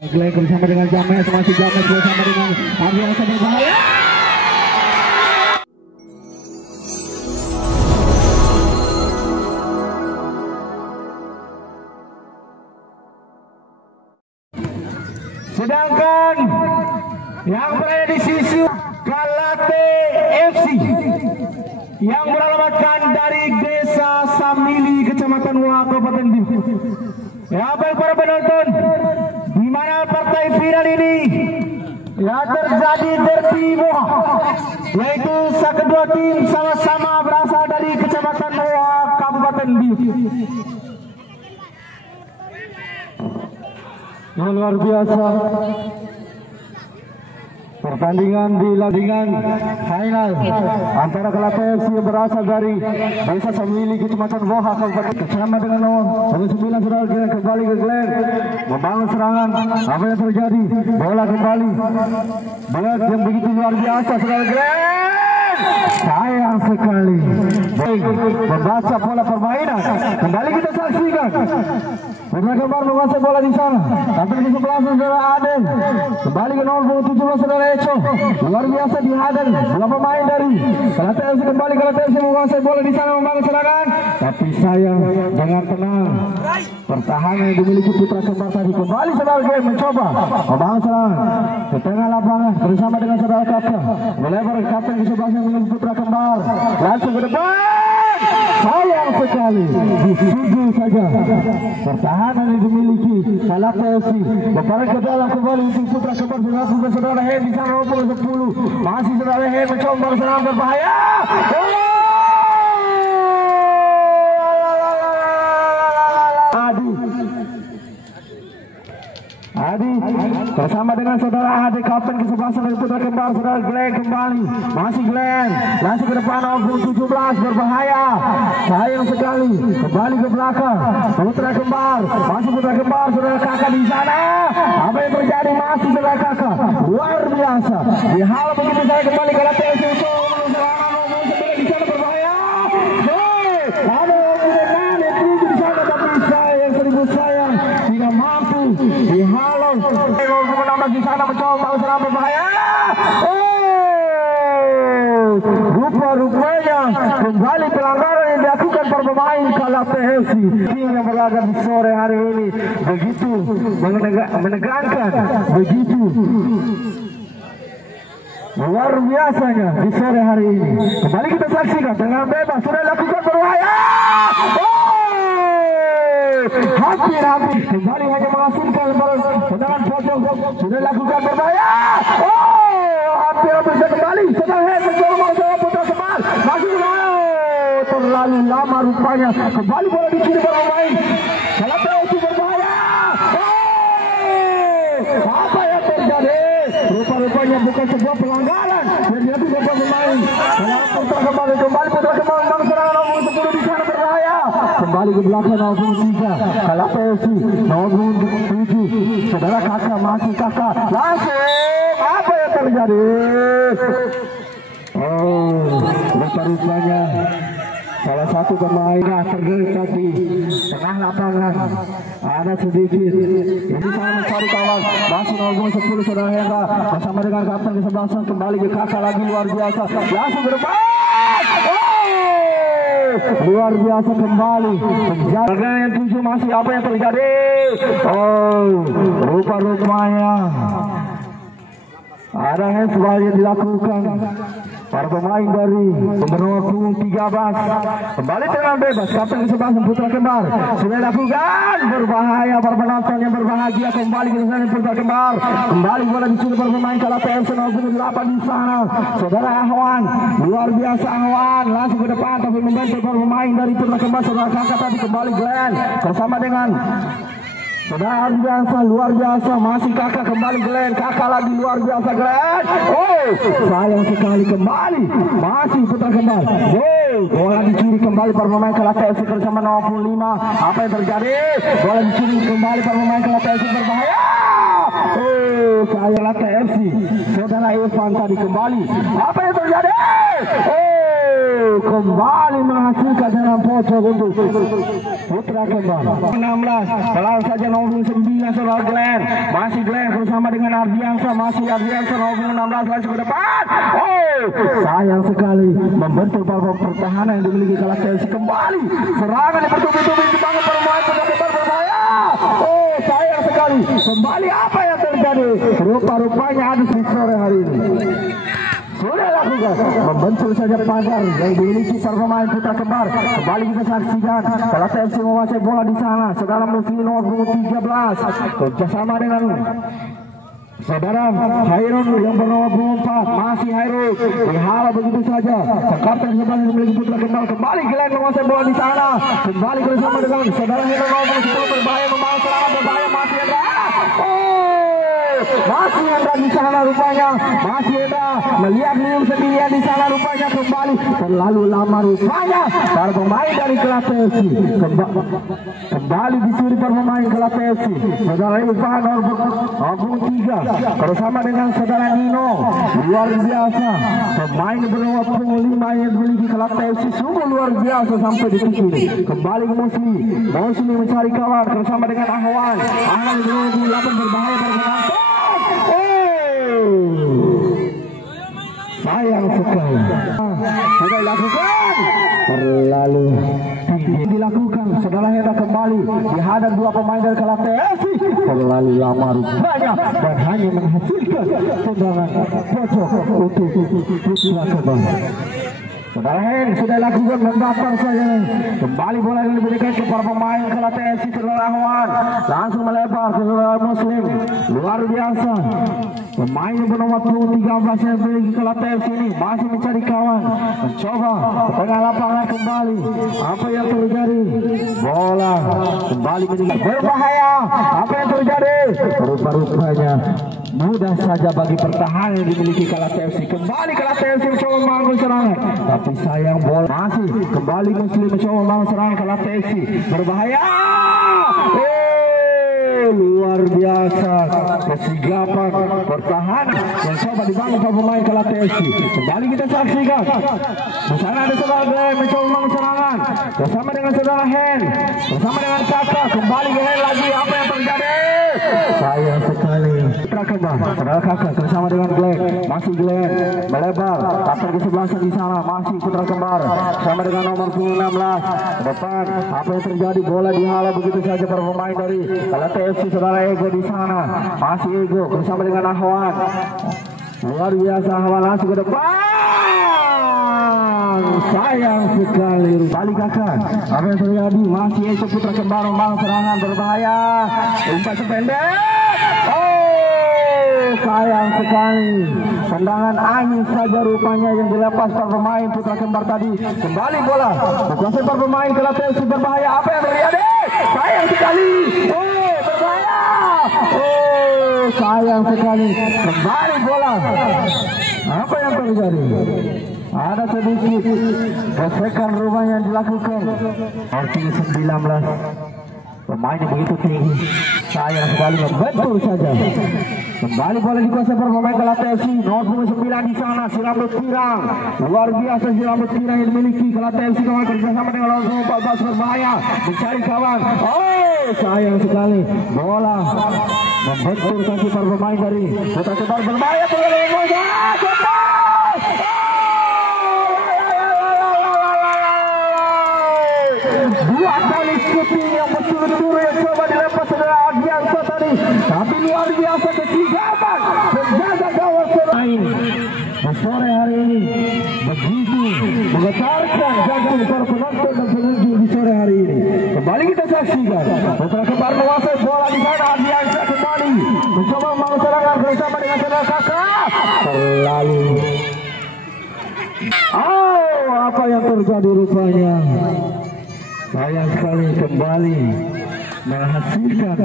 Glenn bersama dengan James, masih James bersama dengan Ardiansa berbahaya. Sedangkan yang berada di sisi Galate FC yang beralamatkan dari Desa Samili, Kecamatan Wah, Kabupaten Biu. Ya, baik para penonton, di mana partai final ini ya terjadi derby Wah, yaitu kedua tim sama-sama berasal dari Kecamatan Wah, Kabupaten Biu. Yang luar biasa, pertandingan di landingan final antara Galate FC yang berasal dari Desa Samili, Kecamatan Woha, Kabupaten bersama dengan nomor 9 saudara Glenn kembali ke Glenn membangun serangan. Apa yang terjadi? Bola kembali, bola yang begitu luar biasa saudara Glenn. Sayang sekali. Baik, membaca pola permainan. Kembali kita saksikan. Putra kembar menguasai bola di sana. Tapi di sebelah saudara Aden. Kembali ke nomor 17 saudara Eco. Luar biasa di Aden. Bola pemain dari Galate FC kembali. Galate FC menguasai bola di sana membangun serangan. Tapi sayang dengan tenang. Pertahanan yang dimiliki putra kembar tadi. Kembali saudara Glenn mencoba membangun serangan ke tengah lapangan bersama dengan saudara Kapten. Melebar Kapten di sebelah dengan putra kembar. Langsung ke depan. Sayang sekali. Disudu saja. Pertahanan yang dimiliki Galate FC. Leparan ke dalam kembali untuk putra kembar. Saudara Hen di sana 10. Masih saudara Hen mencoba serangan berbahaya. Adi bersama dengan saudara Adi Kapten kesebelasan dari putra kembar saudara Glenn kembali. Masih Glenn langsung ke depan 17 berbahaya. Sayang sekali kembali ke belakang putra kembar. Masih putra kembar saudara Kakak di sana. Apa yang terjadi? Masih saudara Kakak luar biasa. Di hal begitu saya kembali ke Galate FC di sana berbahaya. Ada di sana tapi sayang seribu sayang tidak mampu dihalau. Menambah di sana mencoba serangan berbahaya. Rupa-rupanya kembali pelanggaran yang dilakukan para pemain Galate FC yang berlaga di sore hari ini begitu menegangkan, begitu luar biasanya di sore hari ini. Kembali kita saksikan dengan bebas sudah dilakukan berbahaya. Hampir kembali hanya menghasilkan tendangan pojok sudah dilakukan berbahaya. Hampir bisa kembali setelah Hen mencoba mencoba putra kembar masih terlalu lama rupanya. Kembali bola dicuri bermain Galate FC berbahaya. Apa yang terjadi? Rupa-rupanya bukan sebuah pelanggaran yang dilakukan pemain. Putra kembali putra kembali memang serangan nomor 10 di sana berbahaya. Kembali ke belakang nomor 3 Galate FC nomor 7 saudara Kakak masih Kakak langsung. Apa yang terjadi? Rupa-rupanya salah satu pemain tergeletak di tengah lapangan. Ada sedikit ini sangat mencari kawan. Masih nomor 10 saudara Hendra bersama dengan Kapten di sebelah sana. Kembali ke Kakak lagi luar biasa. Langsung ke depan. Luar biasa kembali. Penjaga yang 7 masih apa yang terjadi? Rupa-rupanya ada hands yang dilakukan para pemain dari nomor 13 kembali dengan bebas. Kapten di sebelah putra kembar sudah dilakukan berbahaya. Para penonton yang berbahagia kembali ke sana putra kembar. Kembali bola dicuri para pemain Galate FC nomor 8 di sana. Saudara Ahwan luar biasa. Ahwan langsung ke depan tapi membantu para pemain dari putra kembar. Saudara Kakak tadi kembali Glenn bersama dengan saudara Ardiansa luar biasa. Masih Kakak kembali Glenn. Kakak lagi luar biasa Glenn. Sayang sekali kembali masih putra kembar. Bola dicuri kembali para pemain Galate FC bersama nomor 5. Apa yang terjadi? Bola dicuri kembali para pemain Galate FC berbahaya. Saya Galate FC saudara Evan tadi kembali. Apa yang terjadi? kembali menghasilkan dengan pocong untuk putra kembar 16 pelan saja nomor 9 saudara Glenn, masih Glenn bersama dengan Ardiansa, masih Ardiansa nomor 16 langsung ke depan. Sayang sekali membentuk babak pertahanan yang dimiliki kalah Chelsea. Kembali serangan yang bertubi-tubi dibangun pemain berbahaya. Sayang sekali kembali apa yang terjadi, rupa-rupanya ada di sore hari ini sudah lakukan membentuk saja pagar yang dimiliki para pemain putra kembar. Kembali kita saksikan kalau TFC menguasai bola di sana. Saudara Muslim nomor 13 kerjasama dengan saudara Hairun yang bernama 24, masih Hairun dihalau begitu saja. Sekarang sebenarnya memiliki putra kembar. Kembali Glenn menguasai bola di sana. Kembali bersama dengan saudara Hairun nomor 10 berbahaya membawa serangan berbahaya. Masih ada di sana rupanya, masih ada melihat Liam sendirian di sana rupanya. Kembali terlalu lama rupanya para pemain dari Kelas TFC kembali dicuri para pemain Kelas TFC. Saudara Irfan nomor 3 bersama dengan saudara Nino, luar biasa pemain bernama 5 yang memiliki Kelas TFC, sungguh luar biasa sampai detik ini. Kembali ke Musli mencari kawan bersama dengan Ahwan 28 berbahaya bergerak. Sayang sekali sudah dilakukan terlalu dilakukan. Saudara Heda kembali dihadap dua pemain dari Kelas TFC, terlalu lama rupanya dan hanya menghasilkan tendangan pocong untuk putra kembar. Saudara Hen sudah lakukan mendatang saja. Kembali bola yang diberikan kepada pemain Kelas TFC, saudara Ahwan langsung melebar ke saudara Muslim. Luar biasa pemain yang bernama 13 yang memiliki Kelas TFC ini masih mencari kawan, mencoba ke tengah lapangan kembali. Apa yang terjadi? Bola kembali menjadi berbahaya. Apa yang terjadi? Rupa-rupanya mudah saja bagi pertahanan yang dimiliki Kelas TFC. Kembali Kelas TFC mencoba membangun serangan, tapi sayang bola masih kembali Muslim mencoba membangun serangan. Kelas TFC berbahaya. Luar biasa kesigapan pertahanan yang coba dibangun oleh pemain Kelas TFC. Kembali kita saksikan di sana ada saudara Glenn mencoba membangun serangan bersama dengan saudara Hen, bersama dengan kakak. Kembali Glenn lagi, apa yang terjadi? Sayang sekali putra kembar saudara kakak bersama dengan Glenn, masih Glenn melebar atas kesebelasan di sana, masih putra kembar sama dengan nomor 16 ke depan. Apa yang terjadi? Bola dihalau begitu saja para pemain dari Kelas TFC. Saudara Ego di sana, masih Ego bersama dengan Ahwan. Luar biasa Ahwan langsung ke depan. Sayang sekali balik kakak. Apa yang terjadi? Masih Ego putra kembar membangun serangan berbahaya. Umpan sependek. Sayang sekali tendangan angin saja rupanya yang dilepas para pemain putra kembar tadi. Kembali bola dikuasai para pemain Kelas TFC berbahaya. Apa yang terjadi? Sayang sekali. Berbahaya. Sayang sekali kembali bola. Apa yang terjadi? Ada sedikit gesekan rupanya yang dilakukan. Artinya 19 pemainnya begitu tinggi. Sayang sekali membentur saja. Kembali bola dikuasai para pemain Kelas TFC. Nomor 9 di sana si rambut pirang. Luar biasa si rambut pirang yang dimiliki Kelas TFC. Kawan bersama dengan nomor 14 berbahaya mencari kawan. Sayang sekali bola membentur kaki para pemain dari putra kembar berbahaya. Dua kali shooting yang berturut-turut yang coba dilepas oleh Ardiansa tadi, tapi luar biasa kesigapan penjaga gawang selain di sore hari ini begitu menggetarkan jantung para penonton dan pengunjung di sore hari ini. Kembali kita saksikan putra kembar menguasai bola di sana. Ardiansa kembali mencoba membangun serangan bersama dengan saudara kakak. Terlalu apa yang terjadi rupanya? Sayang sekali kembali menghasilkan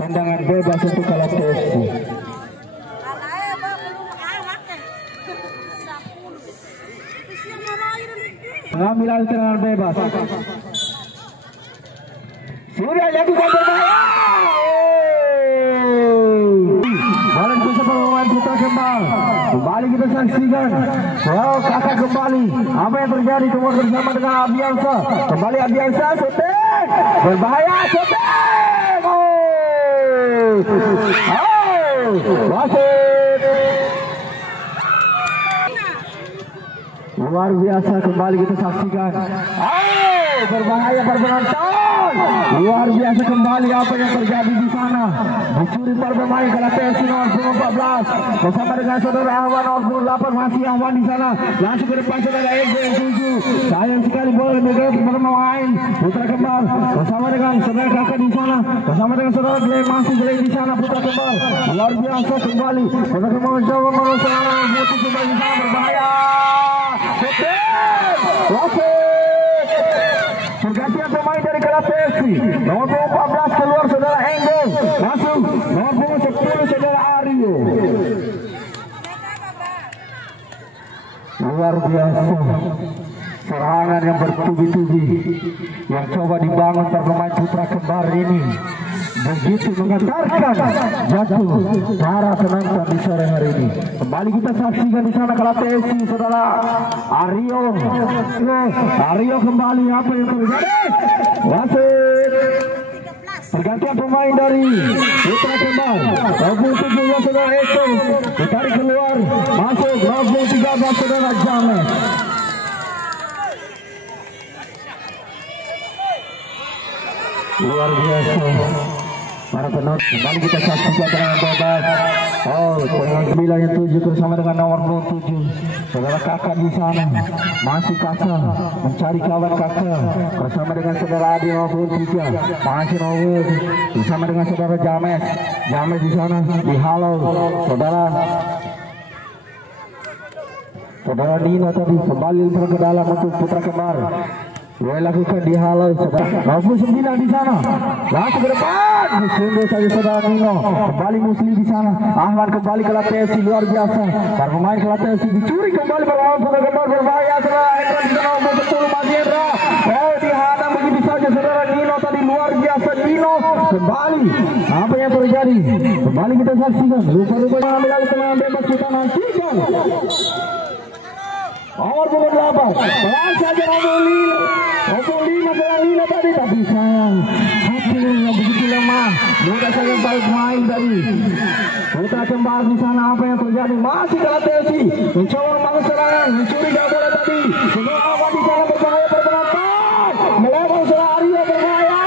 tendangan bebas untuk Kelas TFC. Mengambil alih tendangan bebas. Sudah lakukan berbahaya. Bola dikuasai pemain putra kembar. Kembali kita saksikan. Wow, kakak kembali. Apa yang terjadi kemudian bersama dengan Abiansa. Kembali Abiansa, syuting. Berbahaya, syuting. Wasit. Luar biasa, kembali kita saksikan. Berbahaya penonton. Luar biasa kembali apa yang terjadi di sana. Dicuri para pemain Kalates nomor 14 bersama dengan saudara Ahwan nomor 8 masih Ahwan di sana. Langsung ke depan saudara Ego yang 7. Sayang sekali bola menggait bermain putra kembar bersama dengan saudara kakak di sana. Bersama dengan saudara Glenn masih Glenn di sana putra kembar. Luar biasa kembali. Putra kembar mencoba merusak mutu kembali di sana berbahaya. Wasit. Pergantian pemain dari Kalates. Nomor 14 keluar saudara Enggo. Masuk nomor 10 saudara Aryo. Luar biasa. Serangan yang bertubi-tubi yang coba dibangun pemain putra kembar ini begitu menggetarkan jatuh para penonton di sore hari ini. Kembali kita saksikan di sana Kalates saudara Aryo. Aryo kembali, apa yang terjadi? Wasit. Pergantian pemain dari putra kembar. 27 saudara Eko ditarik keluar, masuk 13 saudara James. Luar biasa para penonton. Kembali kita saksikan dengan bebas. Dengan 9 yang 7 bersama dengan nomor 27 saudara kakak di sana. Masih kakak mencari kawan kakak bersama dengan saudara Adi nomor 3. Masih nomor bersama dengan saudara James. James di sana dihalau saudara Nino tadi kembali ke dalam untuk putra kembar. Dia lakukan dihalau saudara. 29 di sana. Langsung ke depan. Sungguh saja saudara Nino. Kembali Muslim di sana. Ahmad kembali ke Kalates, luar biasa. Para pemain Kalates dicuri kembali berlawan putra kembar berbahaya saudara. Ekran di sana nomor 10 Mahendra. Dihadang begitu saja saudara Nino tadi, luar biasa Nino. Kembali. Apa yang terjadi? Kembali kita saksikan. Rupa-rupanya ambil alih tendangan bebas kita nantikan. Nomor 8 pelan saja nomor 5 Lina tadi, tapi sayang hati yang begitu lemah. Mudah saja balik main tadi putra kembar di sana. Apa yang terjadi? Masih Kalates mencoba membangun serangan, mencuri bola tadi. Semua awal di sana berbahaya penonton. Melawan saudara Aryo berbahaya.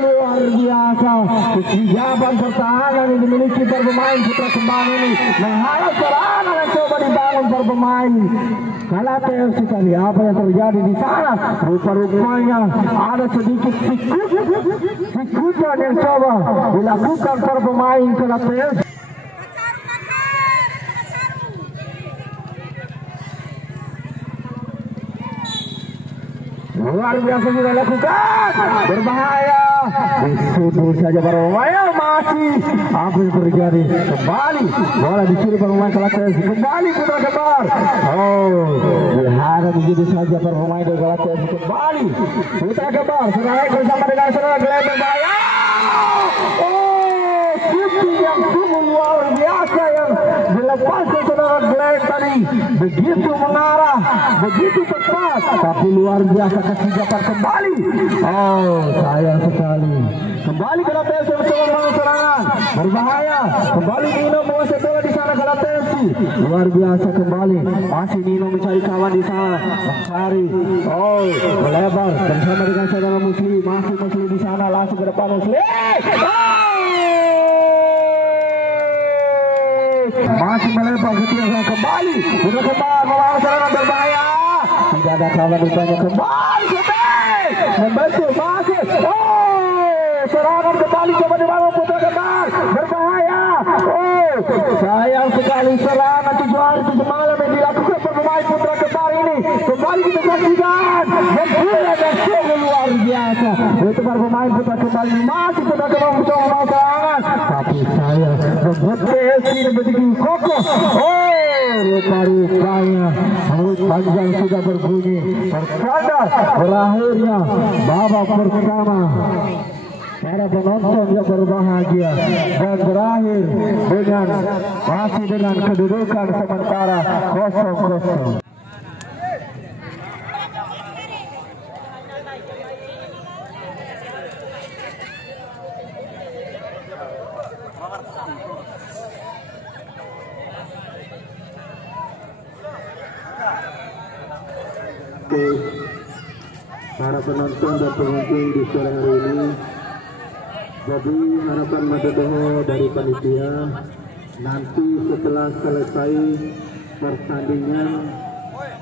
Luar biasa kesiapan pertahanan yang dimiliki para pemain putra kembar ini menghalau serangan yang coba dibangun para pemain Kalates sekali. Apa yang terjadi di sana? Rupa-rupanya ada sedikit sikutan yang coba dilakukan para pemain Kalates. Luar biasa sudah lakukan, berbahaya. Disuduh saja para pemain, masih apa yang terjadi? Kembali bola dicuri para pemain Kalates. Kembali putra kembar. Dihadang begitu saja para pemain dari Kalates. Kembali putra kembar. Saudara bersama dengan saudara Glenn berbahaya. Shooting yang sungguh luar biasa yang dilepaskan saudara Glenn tadi. Begitu mengarah, begitu tepat, tapi luar biasa kesiapan kembali. Sayang sekali. Kembali Kalates bersama serangan berbahaya. Kembali Nino menguasai bola di sana Kalates. Luar biasa kembali. Masih Nino mencari kawan di sana. Mencari. Melebar bersama dengan saudara Muslim. Masih Muslim di sana. Langsung ke depan Muslim. Masih melebar ketika kembali. Sudah kembali melawan serangan berbahaya. Tidak ada kawan rupanya. Kembali membantu masih. Serangan kembali coba dibangun putra kembar berbahaya. Sayang sekali serangan 7 hari 7 malam yang dilakukan pemain putra kembar ini. Kembali kita saksikan. Membuat yang sungguh luar biasa. Itu para pemain putra kembar ini masih putra kembar mencoba serangan. Tapi saya membuat PSG begitu kokoh. Rupa-rupanya mulut panjang sudah berbunyi. Terkadang berakhirnya babak pertama. para penonton yang berbahagia, dan berakhir dengan masih dengan kedudukan sementara 0-0. Para penonton dan pengunjung di sore hari ini, jadi harapan Madodoho dari panitia nanti setelah selesai pertandingan,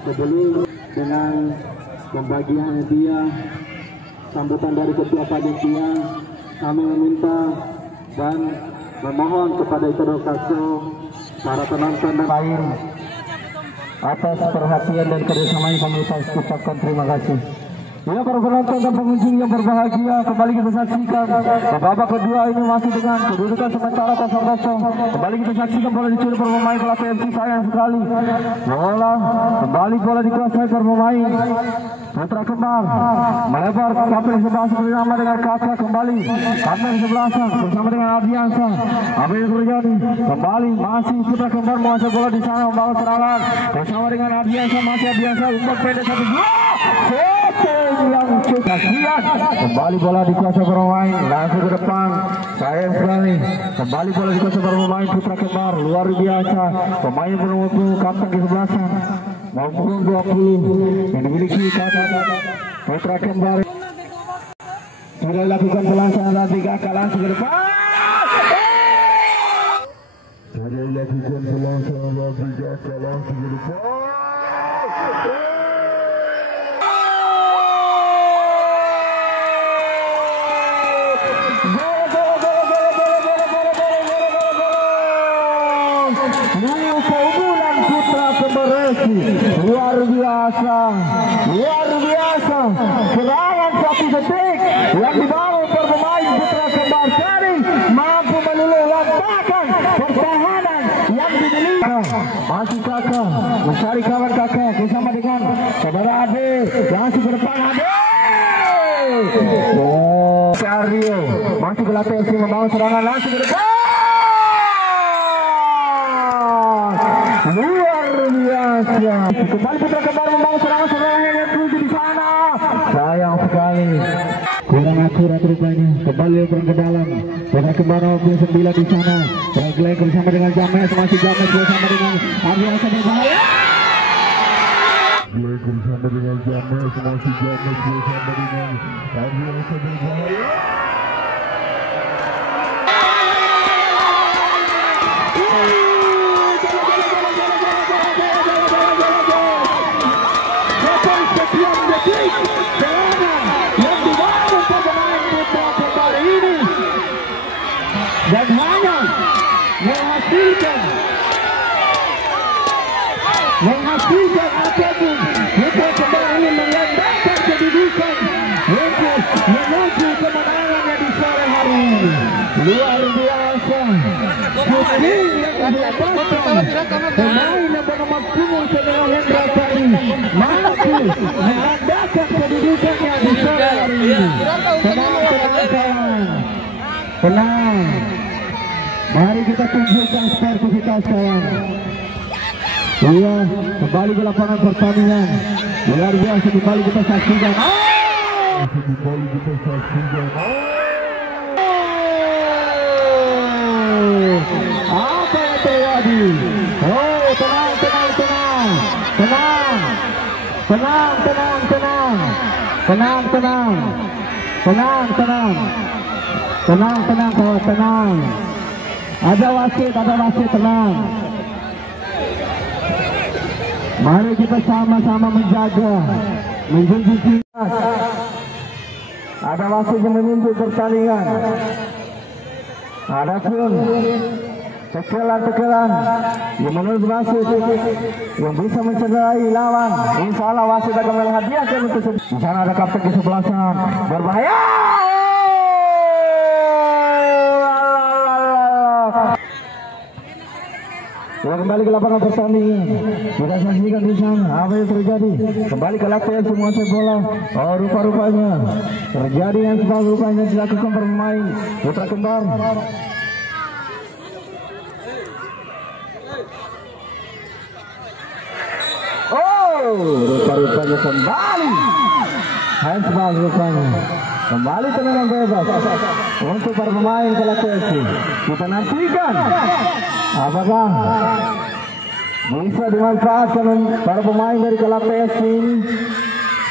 sebelum dengan pembagian hadiah sambutan dari ketua panitia, kami meminta dan memohon kepada Itoro Kaso, para penonton dan lain, atas perhatian dan kerjasamanya kami ucapkan terima kasih. Ya, para penonton dan pengunjung yang berbahagia, kembali kita saksikan babak kedua ini masih dengan kedudukan sementara 0-0. Kembali kita saksikan bola dicuri pemain Kelapa FC, sayang sekali. Bola dikuasai pemain Putra Kembar, melebar kapten sebelah bersama dengan kakak kembali. Kapten sebelah bersama dengan Ardiansa. Apa yang terjadi? Kembali masih Putra Kembar menguasai bola di sana, membawa serangan bersama dengan Ardiansa, masih Ardiansa umpan pendek satu yang cukup lihat. Kembali bola dikuasai pemain, langsung ke depan, sayang sekali. Kembali bola dikuasai pemain Putra Kembar, luar biasa. Pemain penuh kapten ke sebelah maupun 20 yang dimiliki Putra Kembar. Sudah dilakukan pelaksanaan 3 kali langsung ke depan. Sudah dilakukan pelaksanaan 3 kali langsung ke depan. Luar biasa, serangan 1 detik yang dibangun pemain Putra Kembar tadi mampu meluluhlantakkan pertahanan yang dimiliki. Masih kakak mencari kawan kakak bersama dengan saudara Ade, langsung ke depan Ade. Aryo masih berlatih membangun serangan langsung ke depan. Luar biasa. Kembali Putra Kembar membangun serangan yang tuju di sana. Sayang sekali, kurang akurat rupanya. Kembali lebar ke dalam. Putra Kembar 29 di sana. Bergerak bersama dengan James, masih James bersama dengan Ardiansa berbahaya. Bergerak bersama dengan James, masih James bersama dengan Ardiansa berbahaya. Dan hanya menghasilkan ataupun Putra Kembar ini mengendalikan kedudukan untuk menuju kemenangannya di sore hari ini. Luar biasa, putih yang dilepaskan pemain yang bernama Kumul Saudara Hendra tadi mampu menandakan kedudukannya di sore hari ini. Tenang. Mari kita tunjukkan sportivitas kawan. Iya, kembali ke lapangan pertandingan. Luar biasa, kembali kita saksikan. Apa yang terjadi? Oh, tenang. Tenang, kawan, tenang. Ada wasit, tenang. Mari kita sama-sama menjaga, menjunjung tinggi. Ada wasit yang memimpin pertandingan. Adapun tekelan yang menurut wasit yang bisa mencederai lawan, insya Allah wasit akan menghadiahkan untuk. Di sana ada kapten kesebelasan berbahaya. kembali ke lapangan pertandingan. Kita saksikan di sana apa yang terjadi. Kembali ke lapangan semua bola. Oh, rupa-rupanya terjadi yang rupanya dilakukan pemain Putra Kembar. Oh, rupa-rupanya kembali. Handball rupanya. Kembali tendangan bebas untuk para pemain Kelate FC. Kita nantikan apakah bisa dimanfaatkan para pemain dari Kelate FC ini.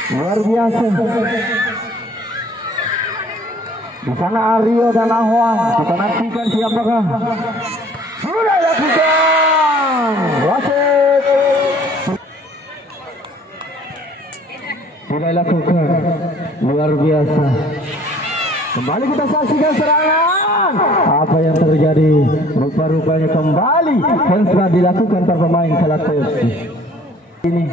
Luar biasa. Di sana Aryo dan Ahwan. Kita nantikan siapakah. Sudah lakukan. Wasit. Sudah lakukan. Luar biasa. Kembali kita saksikan serangan. Apa yang terjadi? Rupa-rupanya kembali sudah dilakukan para pemain Kelate FC. Ini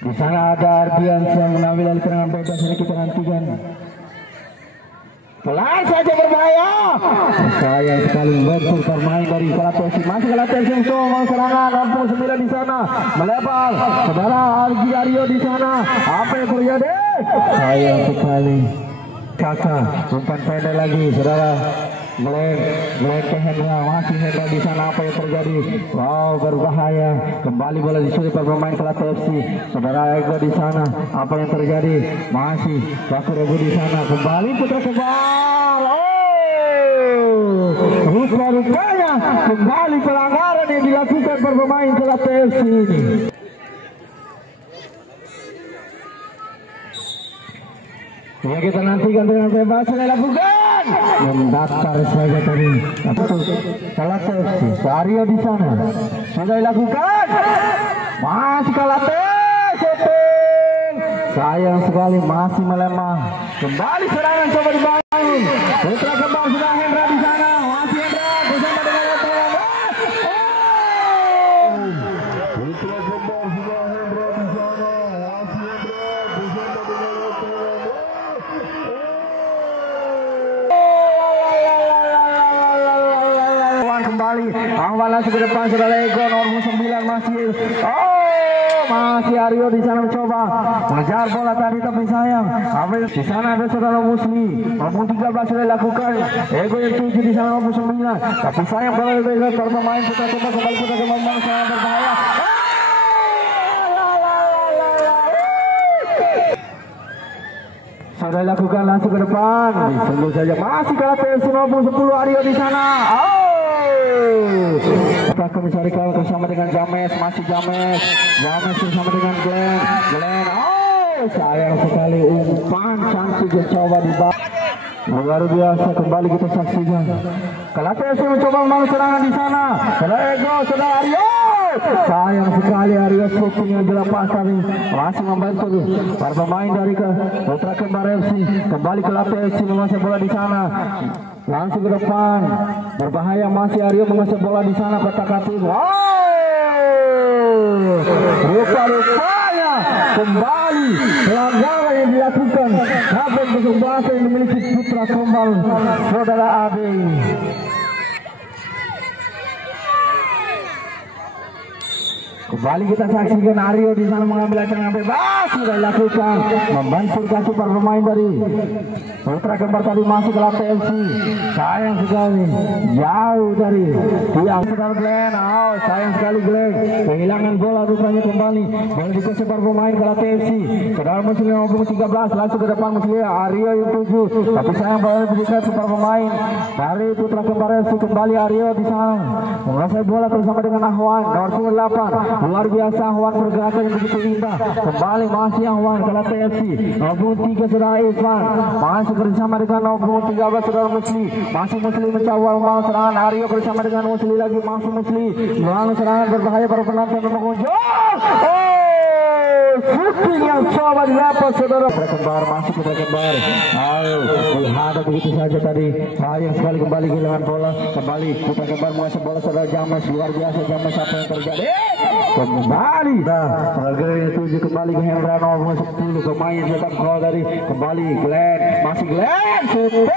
di sana ada Ardian yang mengambil alih serangan bebas. Ini kita nantikan. Pelan saja berbahaya. Sayang sekali membentur permain dari Kelate FC. Masih Kelate FC mencoba serangan. Lampung 9 di sana melebar. Saudara Aryo di sana. Apa yang terjadi? Sayang sekali. Kakak umpan pendek lagi, saudara. Glenn ke Hendra, masih Hendra di sana. Apa yang terjadi? Wow, berbahaya. Kembali bola disuruh pemain Kelate FC. Saudara Ego di sana. Apa yang terjadi? Masih Bakur Ego di sana. Kembali Putra Kembar. Oh, rupa-rupanya kembali pelanggaran yang dilakukan pemain Kelate FC ini. Ya, kita nantikan dengan bebas sudah lakukan. Mendaftar saja tadi. Kelate FC. Aryo di sana. Sudah dilakukan. Masih Kelate. Sayang sekali masih melemah. Kembali serangan coba dibangun. Putra Kembar sudah Hendra di sana. Masih Hendra bersama dengan Putra Kembar sudah Hendra di sana. Masih Hendra bersama dengan kembali. Ahwan langsung ke depan sudah Lego nomor 9 masih. Masih Aryo di sana mencoba mengejar bola tadi tapi sayang. Di sana ada saudara Musli. Nomor 13 sudah dilakukan. Ego yang 7 di sana nomor 9. Tapi sayang bola bebas para pemain Putra Kembar kembali Putra Kembar sangat berbahaya. Sudah dilakukan langsung ke depan. Tunggu saja masih Kelate FC nomor 10 Aryo di sana. Kita akan mencari kawan bersama dengan James. Masih James bersama dengan Glenn. Sayang sekali umpan cantik dicoba di bawah. Luar biasa kembali kita saksikan. Kelate FC mencoba membangun serangan di sana. Saudara Ego, saudara Aryo. Sayang sekali Aryo shooting yang dilepas tadi. Masih membantu para pemain dari Putra Kembar FC. Kembali Kelate FC menguasai bola di sana. Langsung ke depan. Berbahaya masih Aryo menguasai bola di sana kotak atik. Rupa-rupanya kembali pelanggaran yang dilakukan. Kabel bahasa yang dimiliki Putra Kembar saudara Ade. Kembali kita saksikan Aryo di sana mengambil tendangan bebas sudah dilakukan membantu kasih para pemain dari Putra Kembar tadi masuk ke Kelate FC. Sayang sekali jauh dari tiang saudara Glenn. Sayang sekali Glenn kehilangan bola rupanya kembali bola dikasih para pemain Kelate FC. Saudara Muslim nomor 13 langsung ke depan Muslim Aryo yang 7 tapi sayang bola dikasih para pemain dari Putra Kembar FC. Kembali Aryo di sana menguasai bola bersama dengan Ahwan nomor 8. Luar biasa Ahwan pergerakan yang begitu indah. Kembali masih Ahwan Kelate FC. Nomor 3 saudara Irfan. Masih bersama dengan nomor 13 saudara Musli. Masih Musli mencoba membangun serangan. Aryo bersama dengan Musli lagi. Masih Musli membangun serangan berbahaya para penonton dan pengunjung. shooting yang coba didapat saudara. Putra kembar masuk, putra kembar. Ayo dihadap begitu saja tadi. Sayang sekali kembali kehilangan bola. Kembali putra kembar menguasai bola saudara. James luar biasa, James apa yang terjadi? Kembali Glenn tuju kembali ke Hendra nomor 10 pemain tetap gol dari kembali Glenn, masih Glenn shooting,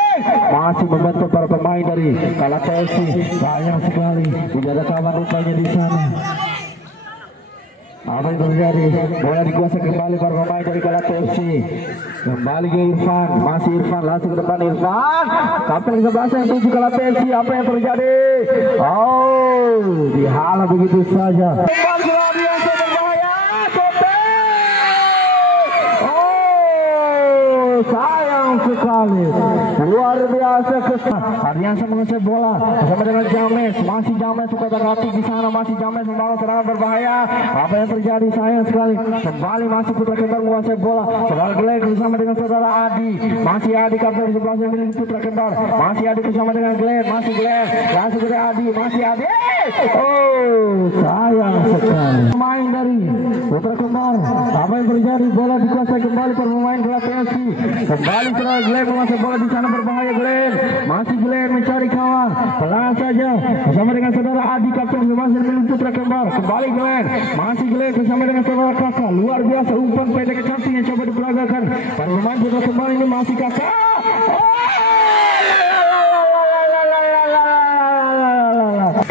masih membantu para pemain dari Kalateshi. Sayang sekali tidak ada kawan rupanya di sana. Apa yang terjadi? Bola dikuasai kembali para pemain dari Kalateshi. Kembali ke Irfan, masih Irfan langsung ke depan Irfan. Kapten ke-11 yang tuju Kalateshi. Apa yang terjadi? Oh, dihalau begitu saja. Kembali yang berbahaya, sayang sekali, luar biasa kesan. Ardiansa menguasai bola bersama dengan James, masih James suka terhati di sana, masih James membawa serangan berbahaya. Apa yang terjadi? Sayang sekali, kembali masih putra kembar menguasai bola. Saudara Glenn bersama dengan saudara Adi, masih Adi kapten 11 yang milik putra kembar, masih Adi bersama dengan Glenn, masih Glenn langsung ke Adi, masih Adi. Oh, sayang sekali pemain dari putra kembar. Apa yang terjadi? Bola dikuasai kembali pemain Kalateshi. Kembali saudara Glenn menguasai bola di sana berbahaya. Glenn, masih Glenn mencari kawan, pelan saja bersama dengan saudara Adi kapten masih milik putra kembar. Kembali Glenn, masih Glenn bersama dengan saudara Kakak. Luar biasa umpan pendek cantik yang coba diperagakan para pemain putra kembar ini. Masih Kakak.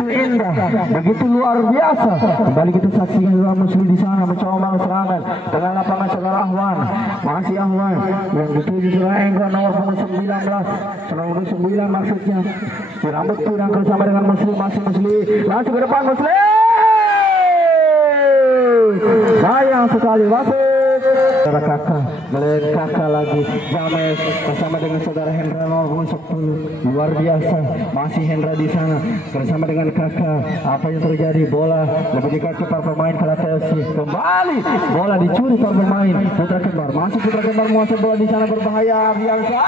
Indah, begitu luar biasa. Kembali kita saksikan juga Muslim di sana mencoba serangan dengan lapangan saudara Ahwan, masih Ahwan yang dituju saudara Enggar nomor 19 maksudnya. Dirambut kurang bersama dengan Muslim, masih Muslim langsung ke depan Muslim. Sayang sekali masuk. Saudara Kakak, Glenn Kakak lagi, James bersama dengan saudara Hendra nomor 10. Luar biasa, masih Hendra di sana bersama dengan Kakak. Apa yang terjadi? Bola lebih dekat kepada pemain Kalateshi. Kembali bola dicuri para pemain putra kembar. Masih putra kembar menguasai bola di sana berbahaya. Ardiansa.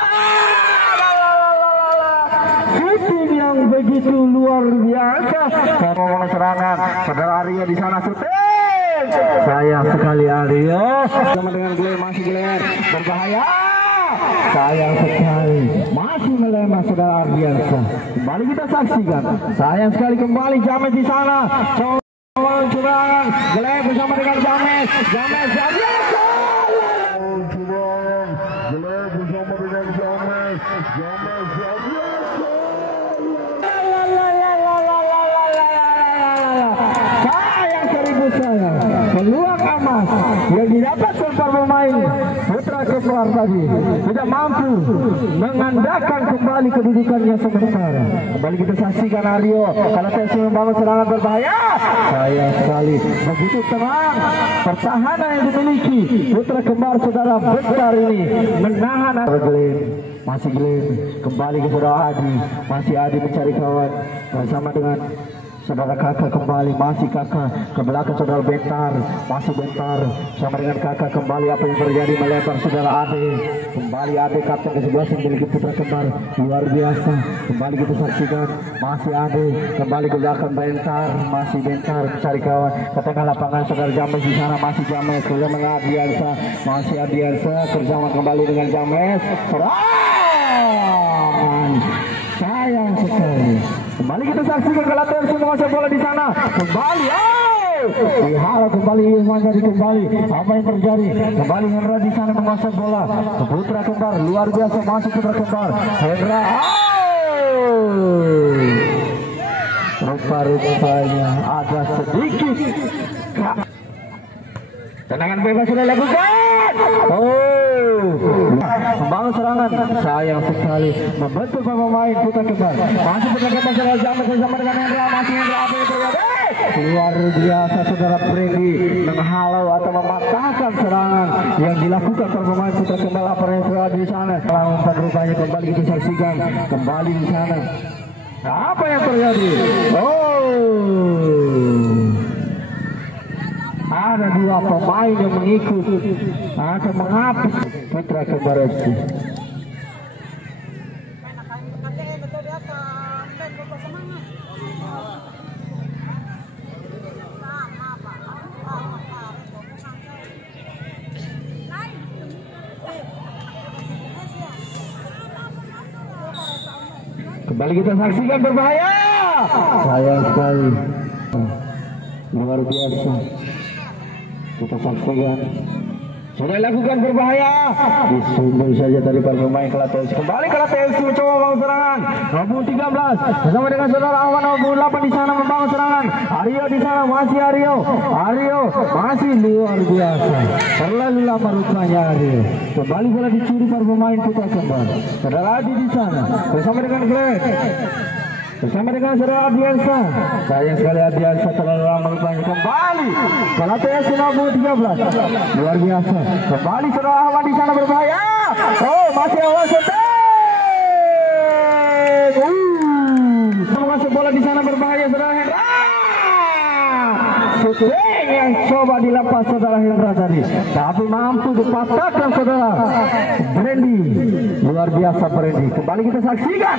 Shooting yang begitu luar biasa. Karena serangan saudara Arya di sana shooting. Sayang sekali Aryo sama dengan Glenn, masih Glenn berbahaya. Sayang sekali masih melempar saudara Ardiansa. Kembali kita saksikan. Sayang sekali kembali James di sana. Coba serangan Glenn bersama dengan James. James Ardiansa. Glenn bersama dengan James. James Ardiansa. Peluang emas yang didapatkan para pemain putra kembar tadi tidak mampu mengandalkan kembali kedudukannya sementara. Kembali kita saksikan Aryo Kalateshi membangun serangan berbahaya. Sayang sekali begitu tenang pertahanan yang dimiliki putra kembar saudara besar ini menahan. Glenn, masih Glenn kembali ke saudara Adi, masih Adi mencari kawan bersama dengan saudara Kakak. Kembali masih Kakak ke belakang saudara Bentar, masih Bentar sama dengan Kakak. Kembali apa yang terjadi? Melempar saudara Ade. Kembali Ade kapten ke-11 yang memiliki putra kembar. Luar biasa. Kembali kita saksikan masih Ade. Kembali ke belakang Bentar, masih Bentar cari kawan ke tengah lapangan saudara James di sana. Masih James kerja dengan Ardiansa, masih Ardiansa kerjasama kembali dengan James. Sayang sekali. Kembali kita saksikan Kalateshi menguasai bola di sana. Kembali, dihalau kembali Irfan jadi kembali. Apa yang terjadi? Kembali Hendra di sana menguasai bola. Putra kembar luar biasa masuk putra kembar. Hendra, rupa-rupanya ada sedikit. Tendangan bebas sudah dilakukan. Membangun serangan. Sayang sekali membentuk pemain putra kembar. Masih putra kembar saudara James bersama dengan Hendra. Masih Hendra, apa yang terjadi? Luar biasa saudara Freddy menghalau atau mematahkan serangan yang dilakukan oleh pemain putra kembar. Apa yang terjadi di sana? Umpan rupanya kembali kita saksikan. Kembali di sana. Apa yang terjadi? Ada dua pemain yang mengikut atau mengapit putra kembar FC. Kembali kita saksikan berbahaya. Sayang sekali. Luar biasa. Kita saksikan. Sudah lakukan berbahaya. Disundul saja dari para pemain Kelate FC. Kembali Kelate FC mencoba membangun serangan. Nomor 13 bersama dengan saudara Awan nomor 8 di sana membangun serangan. Aryo di sana masih Aryo. Aryo masih luar biasa. Terlalu lama rupanya Aryo. Kembali bola dicuri para pemain Putra Kembar. Saudara Adi di sana bersama dengan Glenn. Bersama dengan saudara Adiansa. Sayang sekali Adiansa terlalu lama rupanya. Kembali Kelate FC nomor 13. Luar biasa. Kembali saudara Ahmad di sana berbahaya. Oh, masih awal setting. Masuk bola di sana berbahaya saudara Hendra. Setting yang coba dilepas saudara Hendra tadi, tapi mampu dipatahkan saudara Brandy. Luar biasa Brandy. Kembali kita saksikan.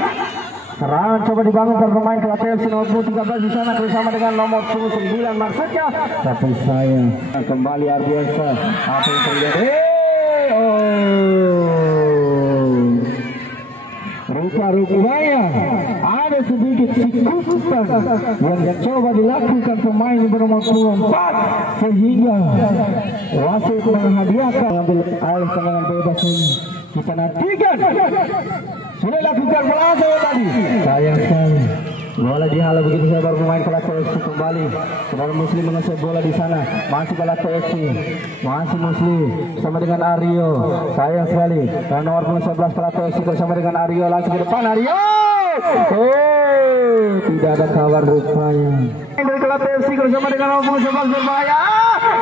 Serangan coba dibangun para pemain Kelate FC nomor 13 di sana bersama dengan nomor 9 Marsaka. Tapi sayang kembali Ardiansa. Apa yang terjadi? Rupa-rupanya ada sedikit sikutan yang coba dilakukan pemain bernomor 24 sehingga wasit menghadiahkan mengambil alih tendangan bebas ini. Kita nantikan. Sudah lakukan bola tadi. Sayang sekali. Bola dihalau begitu saja pemain Kelate FC kembali. Saudara Muslim menguasai bola di sana. Masih Kelate FC. Masih Muslim bersama dengan Aryo. Sayang sekali. Dan nomor 11 Kelate FC bersama dengan Aryo langsung ke depan Aryo. Tidak ada kabar rupanya. Dari Kelate FC bersama dengan nomor 11 berbahaya.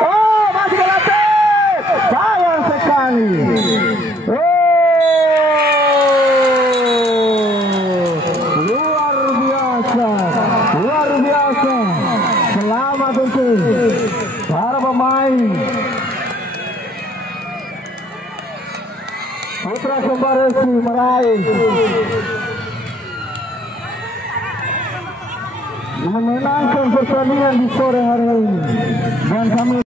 Oh, masih Kelate. Sayang sekali. Luar biasa. Selamat untuk para pemain Putra Kembar FC meraih memenangkan pertandingan di sore hari ini. Dan kami